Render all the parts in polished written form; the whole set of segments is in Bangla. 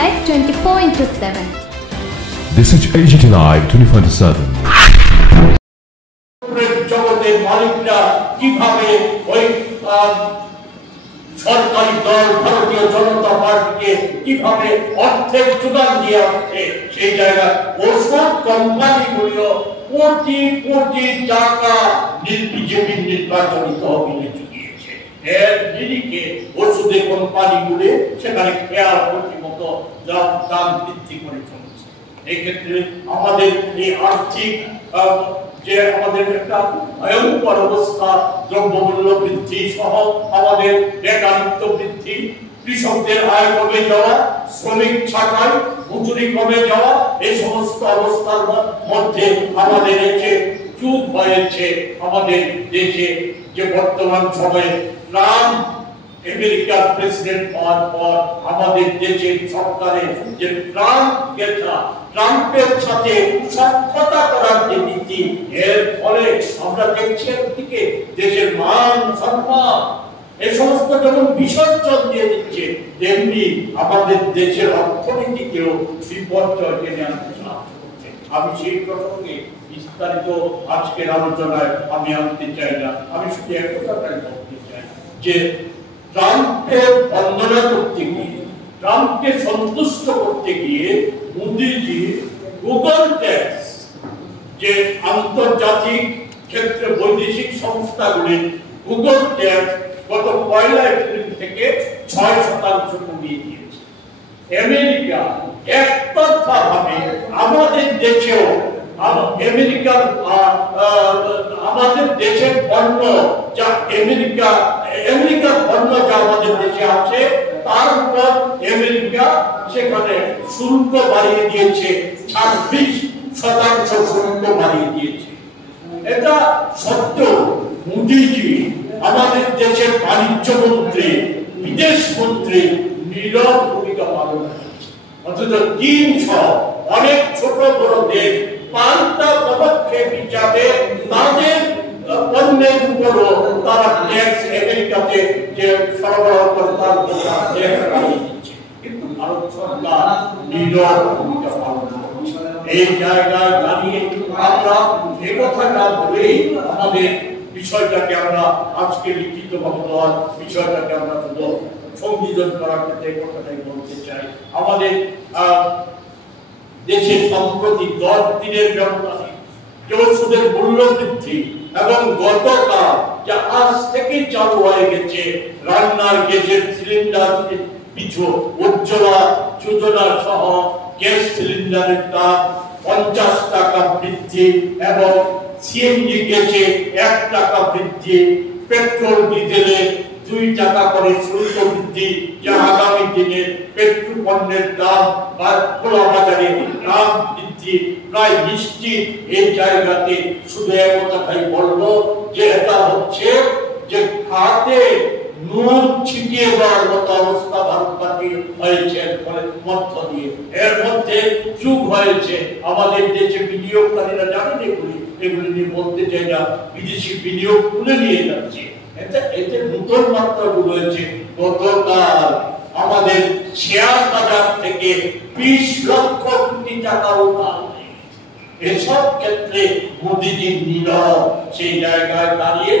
Live 24/7. This is AGT Live 24/7. জগতের মালিকরা কিভাবে ওই সরকারি দল ভারতীয় জনতা পার্টিকে কিভাবে অর্থের যোগান দিয়ে আসছে, সেই জায়গায় ওষুধ কোম্পানিগুলো কোটি কোটি টাকা বিজেপি নির্বাচনী তহবিলে জুগিয়েছে। এর নিরিখে ওষুধের কোম্পানিগুলো সেখানে খেয়াল প্রতিমতো দাম বৃদ্ধি করে চলছে। এই ক্ষেত্রে আমাদের এই আর্থিক যে আমাদের একটা ভয়ঙ্কর অবস্থা, দ্রব্যমূল্য বৃদ্ধি সহ আমাদের বেকারত্ব বৃদ্ধি, কৃষকদের আয় কমে যাওয়া, শ্রমিক ছাঁটাই, মজুরি কমে যাওয়া, এই সমস্ত অবস্থার মধ্যে আমাদের এসে যুগ হয়েছে। আমাদের দেশে যে বর্তমান সময়ে ট্রাম্প আমেরিকার প্রেসিডেন্ট হওয়ার পর আমাদের দেশের সরকারের যে ট্রাম্পের সাথে সমঝোতা করার যে নীতি, এর ফলে আমরা দেখছি একদিকে দেশের মান সম্মান এই সমস্ত যেমন বিসর্জন দিয়ে দিচ্ছে, তেমনি আমাদের দেশের অর্থনীতিকেও বিপর্যয় টেনে আনতে সাহায্য করছে। আমি সেই প্রসঙ্গে বিস্তারিত আজকের আলোচনায় আমি আনতে চাই না, আমি শুধু এক কথাটাই বলতে চাই যে ট্রাম্পের বন্দনা করতে গিয়ে, ট্রাম্পকে সন্তুষ্ট করতে গিয়ে মোদিজি গুগল ট্যাক্স, যে আন্তর্জাতিক ক্ষেত্রে বৈদেশিক সংস্থাগুলির গুগল ট্যাক্স গত 1 এপ্রিল থেকে 6% কমিয়ে দিয়েছে। আমেরিকা একতরফাভাবে আমাদের দেশেও আমেরিকার আমাদের দেশের পণ্য যা আমেরিকার পণ্য যা আমাদের দেশে আছে তার উপর আমেরিকা সেখানে শুল্ক বাড়িয়ে দিয়েছে, 26% শুল্ক বাড়িয়ে দিয়েছে। এটা সত্ত্বেও মোদিজি আমাদের দেশের বাণিজ্য মন্ত্রী, বিদেশ মন্ত্রী নীরব ভূমিকা পালন করেছে। অথচ চীন সহ অনেক ছোট বড় দেশ পাল্টা পদক্ষেপ হিসাবে তাদের পণ্যের উপরও তারা ট্যাক্স আমেরিকাতে যে সরবরাহ করে তার উপর ট্যাক্স বাড়িয়ে দিচ্ছে, কিন্তু ভারত সরকার নীরব ভূমিকা পালন করছে। এই জায়গায় দাঁড়িয়ে আমরা এ কথাটা বলেই আমাদের বিষয়টাকে আমরা আজকে লিখিত ভাবে বিষয়টাকে আমরা শুধু সংযোজন করার ক্ষেত্রে এই কথাটাই বলতে চাই। আমাদের দেশে সম্প্রতি 10 দিনের ব্যবধানে যে ওষুধের মূল্য বৃদ্ধি এবং গতকাল যা আজ থেকে চালু হয়ে গেছে রান্নার গ্যাসের সিলিন্ডার পিছু উজ্জ্বলা যোজনা সহ গ্যাস সিলিন্ডারের দাম 50 টাকা বৃদ্ধি এবং সিএনজি গ্যাসে 1 টাকা বৃদ্ধি, পেট্রোল ডিজেলে 2 টাকা করে শুল্ক বৃদ্ধি, যা আগামী দিনে পেট্রোল পণ্যের দাম বা খোলা বাজারে দাম বৃদ্ধি প্রায় নিশ্চিত। এই জায়গাতে শুধু এক কথাই বলবো যে এটা হচ্ছে যে খাতে নুন ছিটিয়ে দেওয়ার মতো অবস্থা ভারতবাসীর হয়েছে। মধ্য দিয়ে এর মধ্যে যুগ হয়েছে আমাদের দেশে বিনিয়োগকারীরা জানেন এগুলি নিয়ে বলতে চাই না, বিদেশি বিনিয়োগ তুলে নিয়ে যাচ্ছে। এতে নতুন মাত্রা রয়েছে। গতকাল আমাদের শেয়ার বাজার থেকে 20 লক্ষ কোটি টাকা উঠান। এসব ক্ষেত্রে মোদিজির নীরব। সেই জায়গায় দাঁড়িয়ে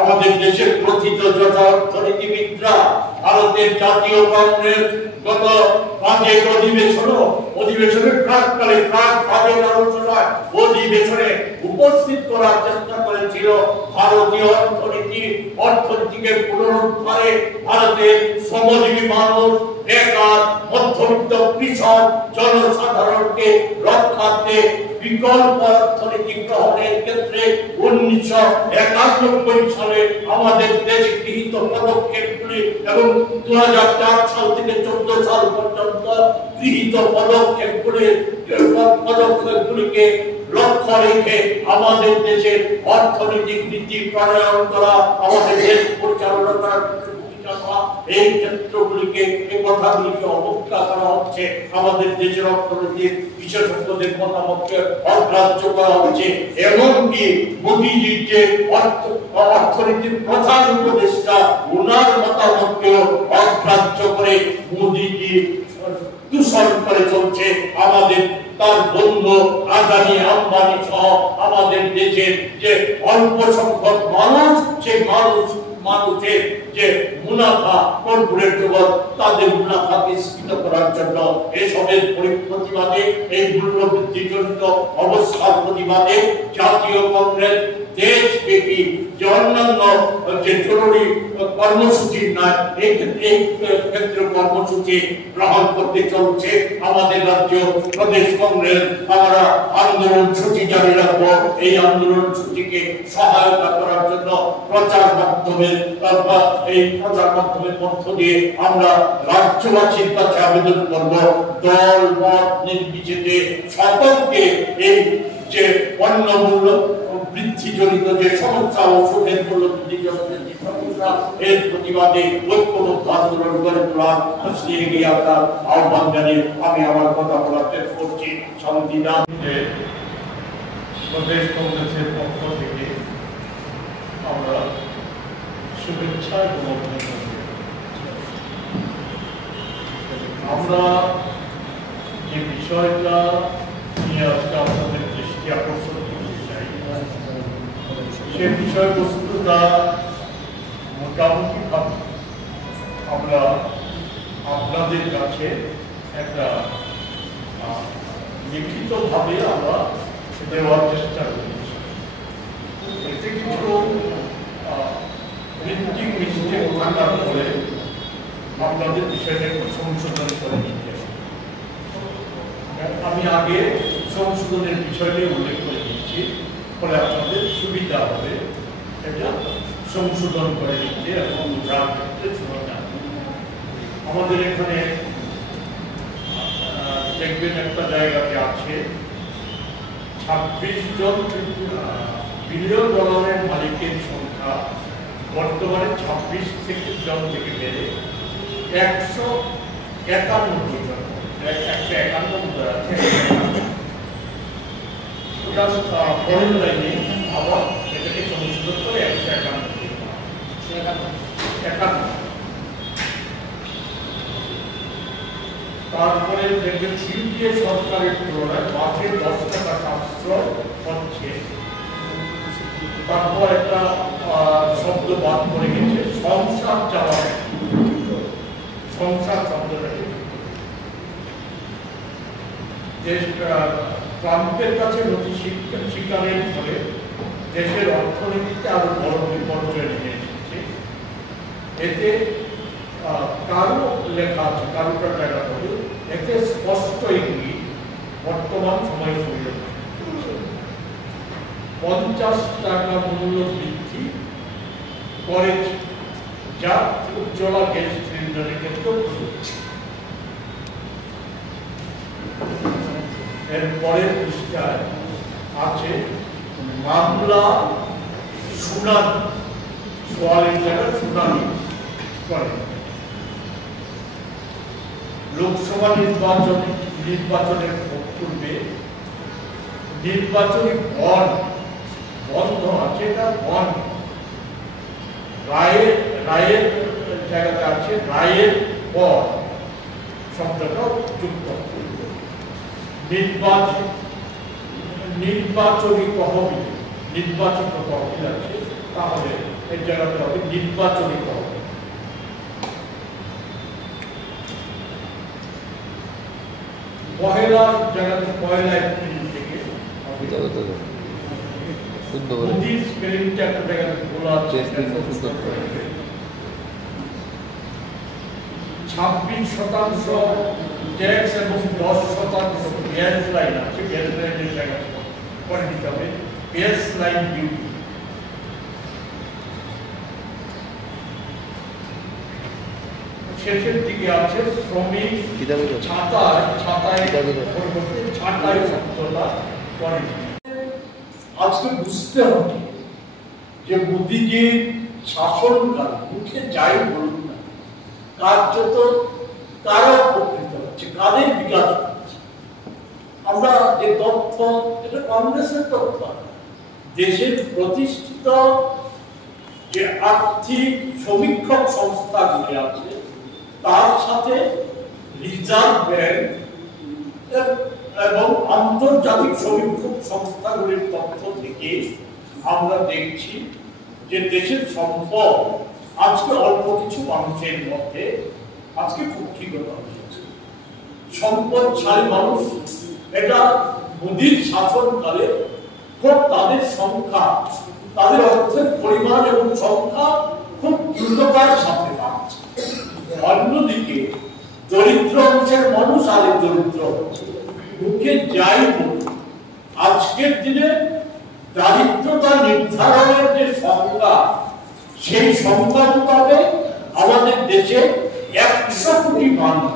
আমাদের দেশের প্রথিত যথা অর্থনীতিবিদরা, ভারতের জাতীয় কংগ্রেস গত বাজেট অধিবেশনের প্রাককালে বাজেট আলোচনায় অধিবেশনে উপস্থিত করার চেষ্টা করেছিল ভারতীয় অর্থনীতিকে পুনরুদ্ধারে, ভারতের শ্রমজীবী মানুষ, বেকার, মধ্যবিত্ত কৃষক, জনসাধারণকে রক্ষার্থে বিকল্প অর্থনীতি গ্রহণের ক্ষেত্রে 1991 সালে আমাদের দেশে গৃহীত পদক্ষেপগুলি এবং 2004 সাল থেকে 14 সাল পর্যন্ত গৃহীত পদক্ষেপগুলিকে লক্ষ্য রেখে আমাদের দেশের অর্থনৈতিক নীতি প্রণয়ন করা, আমাদের দেশ পরিচালনা করার এই ক্ষেত্রগুলিকে, এই কথাগুলিকে অবজ্ঞা করা হচ্ছে। আমাদের দেশের অর্থনীতির বিশেষজ্ঞদের মতামতকে অগ্রাহ্য করা হচ্ছে। এমনকি মোদিজির যে অর্থনীতির প্রধান উপদেষ্টা, ওনার মতামতকেও অগ্রাহ্য করে মোদিজি দূষণ করে চলছে আমাদের তার বন্ধু আদানি আম্বানি সহ আমাদের দেশের যে অল্প সংখ্যক মানুষ সেই মানুষের যে মুনাফা কর্পোরেট জগৎ তাদের মুনাফাকে স্ফীত করার জন্য এসবের প্রতিবাদে এই মূল্যবৃদ্ধি জনিত অবস্থার প্রতিবাদে জাতীয় কংগ্রেস দেশব্যাপী যে অন্যান্য যে জরুরি কর্মসূচি নয় এই ক্ষেত্রে কর্মসূচি গ্রহণ করতে চলছে আমাদের রাজ্য প্রদেশ কংগ্রেস। আমরা আন্দোলন সূচি জারি রাখবো। এই আন্দোলন সূচিকে সহায়তা করার জন্য প্রচার মাধ্যমের মধ্য দিয়ে আমরা রাজ্যবাসীর কাছে আবেদন করব, দল মত নির্বিশেষে সকলকে এই যে পণ্য মূল্য বৃদ্ধি জনিত যে সমস্যা, ওষুধের মূল্য বৃদ্ধি জনিত যে সমস্যা, এর প্রতিবাদে ঐক্যবদ্ধ আন্দোলন গড়ে তোলার এগিয়ে আসার আহ্বান জানিয়ে আমি আমার কথা বলার চেষ্টা করছি। সংবিধান প্রদেশ কংগ্রেসের পক্ষ থেকে আমরা শুভেচ্ছা এবং অভিনন্দন। আমরা যে বিষয়টা নিয়ে আজকে আপনাদের দৃষ্টি আকর্ষণ করতে চাই সে বিষয়বস্তুটা মোটামুটি ভাবে আমরা আপনাদের কাছে একটা লিখিতভাবে আমরা দেওয়ার চেষ্টা করেছি। এতে কিছু প্রিন্টিং মিস্টেক থাকার ফলে আপনাদের বিষয়টা একটু সংশোধন করে নিতে হবে। আমি আগে সংশোধনের বিষয়টি উল্লেখ করে দিচ্ছি, ফলে আপনাদের সুবিধা হবে এটা সংশোধন করে নিতে এবং রাখতে সুবিধা। আমাদের এখানে দেখবেন একটা জায়গাতে আছে 26 জন বিলিয়ন ডলারের মালিকের সংখ্যা বর্তমানে 26 জন থেকে বেড়ে 151 জন, 151 আছে। পরের লাইনে আবার এটাকে সংশোধন করে 151। তারপরে দেখবেন ইউপিএ সরকারের তুলনায় মাসে 10 টাকা সাশ্রয় হচ্ছে। তারপর একটা শব্দ বাদ পড়ে গেছে, সংসার চালানো। সংসার শব্দটাকে ট্রাম্পের কাছে নথি স্বীকারের ফলে দেশের অর্থনীতিতে আরো বড় বিপর্যয় নেমে এসেছে। এতে কারো লেখা আছে, কারোটা লেখা হবে, এতে স্পষ্ট ইঙ্গিত বর্তমান সময় মূল্য 50 টাকা মূল্য বৃদ্ধি করেছে, যা উজ্জ্বলা গ্যাস সিলিন্ডারের ক্ষেত্রে হচ্ছে। এর পরের পৃষ্ঠায় আছে মামলা শুনানি, সোয়ালের জায়গায় শুনানি করে। লোকসভা নির্বাচনের পূর্বে নির্বাচনী বন্ধ আছে, এটা বন্ধ রায়ের জায়গাতে আছে রায়ের পর শব্দটা যুক্ত। নির্বাচনী তহবিল, নির্বাচিত তহবিল আছে, তাহলে এর জায়গাতে হবে নির্বাচনী তহবিল। পহেলা জায়গাতে পহেলা এপ্রিল থেকে মোদির স্পেলিংটা একটা জায়গাতে বলা আছে 26% ট্যাক্স এবং 10% গ্যাস লাইন আছে, গ্যাস লাইনের জায়গাতে করে দিতে হবে গ্যাস লাইন ডিউটি। শেষের দিকে আছে শ্রমিক ছাতায় শব্দটা করে। আজকে বুঝতে হবে যে মোদিজির শাসনকাল মুখে যাই বলুন না, কার্যত কারা উপকৃত হচ্ছে, কাদের বিকাশ হচ্ছে। আমরা যে তথ্য, এটা কংগ্রেসের তথ্য, দেশের প্রতিষ্ঠিত যে আর্থিক সমীক্ষক সংস্থাগুলি আছে তার সাথে রিজার্ভ ব্যাংক এবং আন্তর্জাতিক সমীক্ষক সংস্থাগুলির তথ্য থেকে আমরা দেখছি যে দেশের সম্পদ আজকে অল্প কিছু মানুষের মধ্যে আজকে কুক্ষিগত হয়েছে। সম্পদশালী মানুষ এটা মোদীর শাসনকালে খুব তাদের সংখ্যা, তাদের অর্থের পরিমাণ এবং সংখ্যা খুব দ্রুততার সাথে বাড়ছে। অন্যদিকে দরিদ্র অংশের মানুষ আরে দরিদ্র হচ্ছে। মুখে যাই বলি, আজকের দিনে দারিদ্রতা নির্ধারণের যে সংখ্যা, সেই সংখ্যা মোতাবেক আমাদের দেশে 100 কোটি মানুষ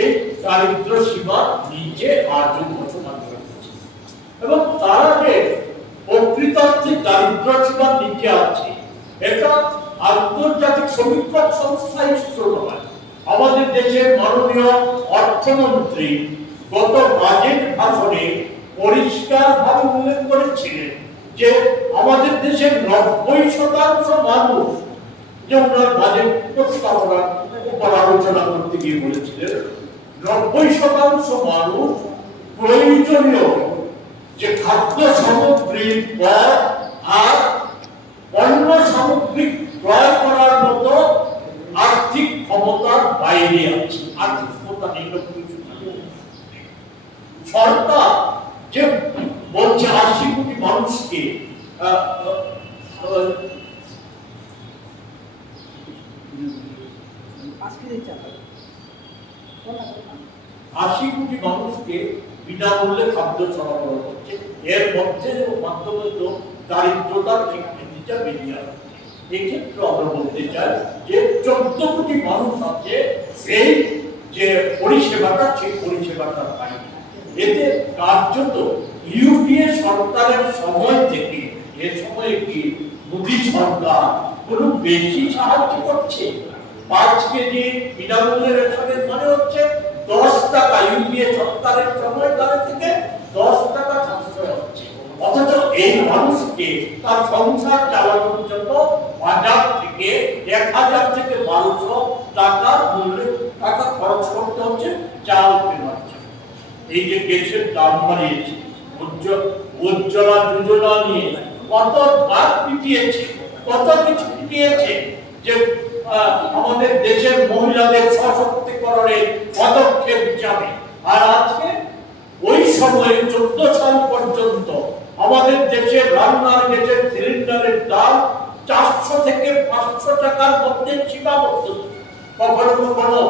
এই দারিদ্র সীমার নিচে আজও বসবাস করছে এবং তারা যে প্রকৃতার্থে দারিদ্র সীমার নিচে আছে এটা আন্তর্জাতিক সমীক্ষক সংস্থাই সূত্র নয়। আমাদের দেশের মাননীয় অর্থমন্ত্রী গত বাজেট ভাষণে পরিষ্কারভাবে উল্লেখ করেছিলেন যে আমাদের দেশের 90% মানুষ, যে ওনার বাজেট প্রস্তাবনার উপর আলোচনা করতে গিয়ে বলেছিলেন 90% মানুষ প্রয়োজনীয় যে খাদ্য সামগ্রীর পর আর পণ্য সামগ্রী ক্রয় করার মতো আর্থিক ক্ষমতার বাইরে আছে। আর্থিক ক্ষমতা নেই। সরকার যে বলছে 80 কোটি মানুষকে 80 কোটি মানুষকে বিনামূল্যে খাদ্য সরবরাহ করছে, এর মধ্যে মাধ্যমে তো দারিদ্রতার স্বীকৃতিটা বেরিয়ে আসছে। এক্ষেত্রে আমরা বলতে চাই যে 14 কোটি মানুষ আছে সেই যে পরিষেবাটা, সেই পরিষেবাটা পায়। এতে কার্যত ইউপিএ সরকারের সময় থেকে এ সময়ে কি মোদী সরকার কোনো বেশি সাহায্য করছে? 5 কেজি বিনামূল্যে রেশনের মানে হচ্ছে 10 টাকা। ইউপিএ সরকারের সময়কালে থেকে 10 টাকা সাশ্রয় হচ্ছে, অথচ এই মানুষকে তার সংসার চালানোর জন্য বাজার থেকে 1000 থেকে 1200 টাকার মূল্যে টাকা খরচ করতে হচ্ছে চাল কেনার জন্য। এই যে গ্যাসের দাম বাড়িয়েছে, উজ্জ্বলা যোজনা নিয়ে কত ভাগ পিটিয়েছে, কত কিছু পিটিয়েছে, যে আমাদের দেশের মহিলাদের সশক্তিকরণের পদক্ষেপ হিসাবে। আর আজকে ওই সময়ে 14 সাল পর্যন্ত আমাদের দেশে রান্নার গ্যাসের সিলিন্ডারের দাম 400 থেকে 500 টাকার মধ্যে সীমাবদ্ধ। কখনো কখনো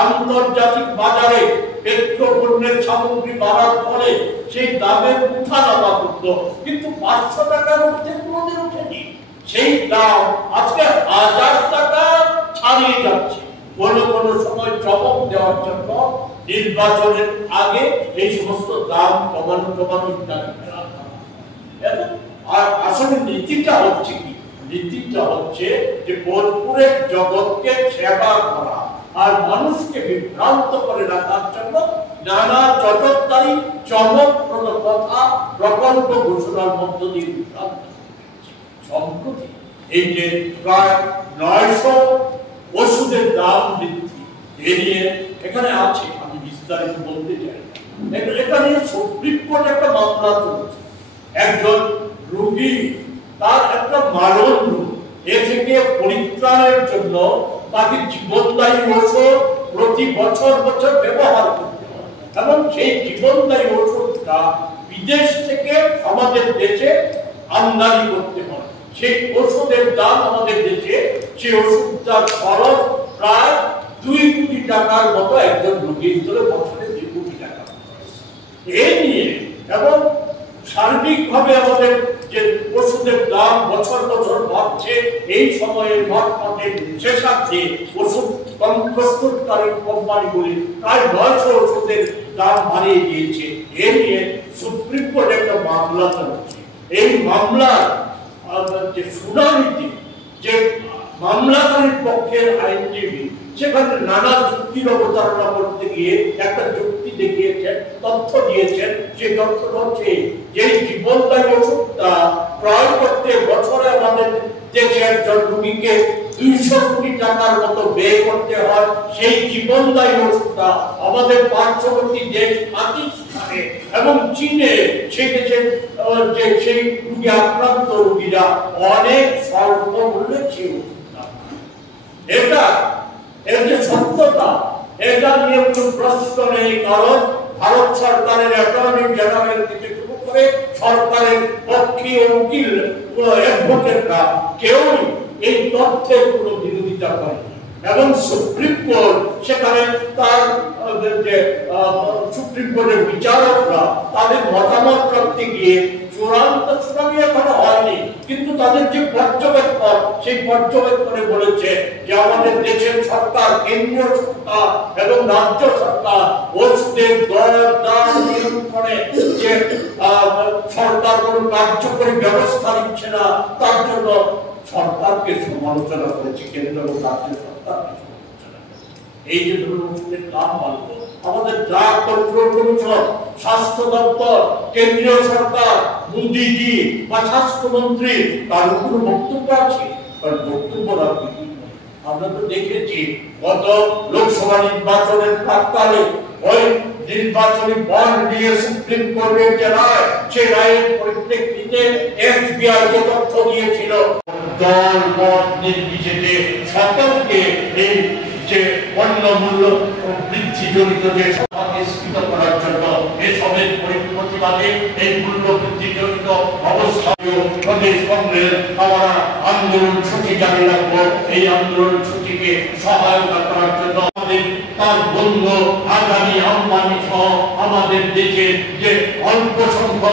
আন্তর্জাতিক বাজারে পেট্রোপণ্যের সামগ্রী বাড়ার ফলে সেই দামের উঠানামা করতো, কিন্তু 500 টাকার মধ্যে কোনোদিন ওঠেনি। সেই দাম আজকে 1000 টাকা ছাড়িয়ে যাচ্ছে। কোনো সময় চমক দেওয়ার জন্য নির্বাচনের আগে এই সমস্ত দাম কমানো আর আসলে নীতিটা হচ্ছে কি? নীতিটা হচ্ছে যে কর্পোরেট জগৎকে সেবা করা আর মানুষকে বিভ্রান্ত করে রাখার জন্য নানা চটকদারি চমকপ্রদ কথা প্রকল্প ঘোষণার মধ্য দিয়ে বিভ্রান্ত। সম্প্রতি এই যে প্রায় 900 ওষুধের দাম বৃদ্ধি, এ নিয়ে এখানে আছে, আমি বিস্তারিত বলতে চাই। এখানে সুপ্রিম কোর্ট একটা মামলা চলছে। একজন রোগী, তার একটা মারণ রোগ, এ থেকে পরিত্রাণের জন্য তাকে জীবনদায়ী ওষুধ প্রতি বছর ব্যবহার করতে হয় এবং সেই জীবনদায়ী ওষুধটা বিদেশ থেকে আমাদের দেশে আমদানি করতে হয়। সেই ওষুধের দাম আমাদের দেশে, সেই ওষুধটার খরচ প্রায় 2 কোটি টাকার মতো একজন রোগীর ধরে বছরে 2 কোটি টাকা। এই নিয়ে এবং সার্বিকভাবে আমাদের যে ওষুধের দাম বছর বাড়ছে, এই সময়ে মাঝে শেষার্ধে ওষুধ প্রস্তুতকারী কোম্পানিগুলি প্রায় 900 ওষুধের দাম বাড়িয়ে দিয়েছে। এ নিয়ে সুপ্রিম কোর্টে একটা মামলা চলছে। এই মামলার যে শুনানিতে যে মামলাকারীর পক্ষের আইনজীবী সেখানে নানা যুক্তির অবতারণা করতে গিয়ে একটা যুক্তি দেখিয়েছেন, তথ্য দিয়েছেন। যে তথ্যটা হচ্ছে যে জীবনদায়ী ওষুধটা ক্রয় করতে বছরে আমাদের দেশে একজন রোগীকে 200 কোটি টাকার মতো ব্যয় করতে হয় সেই জীবনদায়ী ওষুধটা আমাদের পার্শ্ববর্তী দেশ পাকিস্তানে এবং চীনে সেই দেশের যে সেই রোগে আক্রান্ত রোগীরা অনেক স্বল্প মূল্যে সেই ওষুধটা এটা এর যে সত্যতা এটা নিয়ে কোনো প্রশ্ন নেই, কারণ ভারত সরকারের অ্যাটর্নি জেনারেল থেকে শুরু করে সরকারের পক্ষীয় উকিল অ্যাডভোকেটরা কেউ এই তথ্যের কোনো বিরোধিতা করেনি এবং সুপ্রিম কোর্ট সেখানে তার যে সুপ্রিম কোর্টের বিচারকরা তাদের মতামত রাখতে গিয়ে চূড়ান্ত শুনানি এখনো হয়নি, কিন্তু তাদের যে পর্যবেক্ষণ সেই পর্যবেক্ষণে বলেছে যে আমাদের দেশের সরকার, কেন্দ্রীয় সরকার এবং রাজ্য সরকার ওষুধের দর দাম নিয়ন্ত্রণে যে সরকার কোনো কার্যকরী ব্যবস্থা নিচ্ছে না তার জন্য সরকারকে সমালোচনা করেছে, কেন্দ্র এবং রাজ্য সরকার। এই যে ধরুন ওষুধের দাম বাড়লো, আমাদের ড্রাগ কন্ট্রোল কমিশন, স্বাস্থ্য দপ্তর, কেন্দ্রীয় সরকার, মোদিজি বা স্বাস্থ্যমন্ত্রী তার উপর বক্তব্য আছে, কারণ বক্তব্য রাখবে। আমরা তো দেখেছি গত লোকসভা নির্বাচনের প্রাক্কালে ওই নির্বাচনী বন্ড নিয়ে সুপ্রিম কোর্টের যে রায়, সেই রায়ের পরিপ্রেক্ষিতে এসবিআই যে তথ্য দিয়েছিল দল মত নির্বিশেষে সকলকে এই যে পণ্য মূল্য বৃদ্ধি জনিত যে সমাজকে স্থিত করার জন্য এসবের প্রতিবাদে এই মূল্য বৃদ্ধি জনিত অবস্থায় প্রদেশ কংগ্রেস আমরা আন্দোলন ছুটি জারি রাখবো। এই আন্দোলন ছুটিকে সহায়তা করার জন্য আমাদের তার বন্ধু আগামী আম্বানি সহ আমাদের দেশের যে